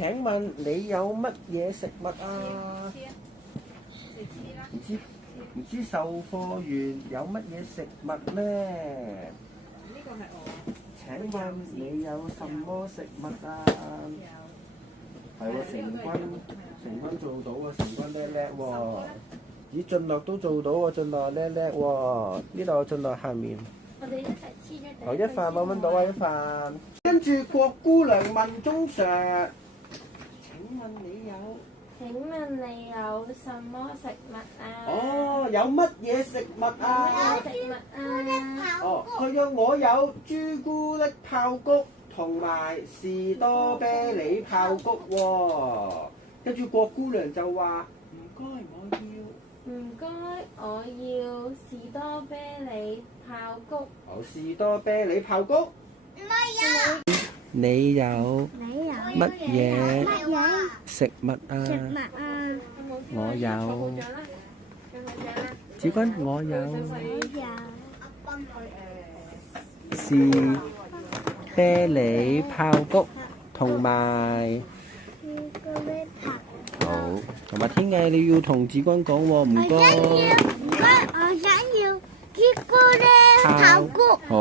請問你有乜嘢食物啊？唔知售貨員有乜嘢食物咧？呢個係我。請問你有什麼食物啊？係喎，成軍做到喎，成軍叻叻喎。咦，俊樂都做到喎，俊樂叻叻喎。呢度俊樂下面。我哋一齊黐咗。好，一飯冇揾到啊，一飯。跟住郭姑娘問鐘 Sir：請問你有什麼食物啊？哦，有乜嘢食物啊？食物啊？哦，係啊，我有朱古力爆谷同埋士多啤梨爆谷喎。跟住郭姑娘就話：唔該，我要士多啤梨爆谷。好，士多啤梨爆谷。你有乜嘢食物啊？我有。子君，我有士啤梨爆谷同埋好，同埋天藝你要同子君講喎，唔該。我想要朱古力爆谷。好。